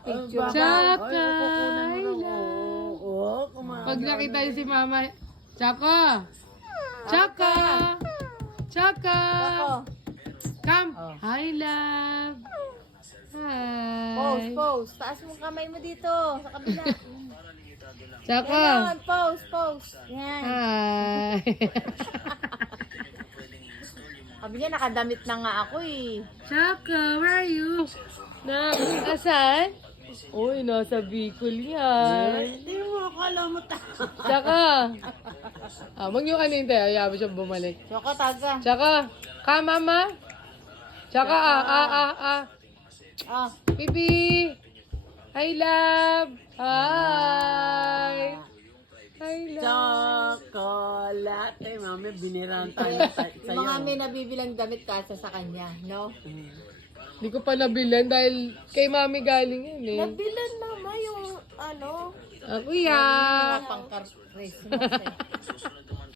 Picture Tsaka, Ay, I love. Oo, kumain. Pag nakita niyo si mama, Tsaka! Tsaka! Tsaka! Ako. Come! Oh. Hi, love! Pose, Hi! pose. Taas mo kamay mo dito. Sa kabila. Tsaka! Ganon. Pose, pose. Yan. Hi! Sabi niya, nakadamit na nga ako eh. Tsaka, where are you? Nasaan? Uy, nasa Bicol yan. Hindi mo, akala mo Tsaka! Wag niyo ano tayo, ayaw mo siyang bumalik. Tsaka taga. Tsaka! Ka, mama! Tsaka, Ah. Bibi! Hi, love! Hi! Hi, love! Chocolate. Mami, binirahan tayo Yung mga may nabibilang damit kasa sa kanya, no? Hindi ko pa nabilan dahil kay mami galing yan eh. Nabilan naman yung ano, Kuya! mga pang Christmas eh.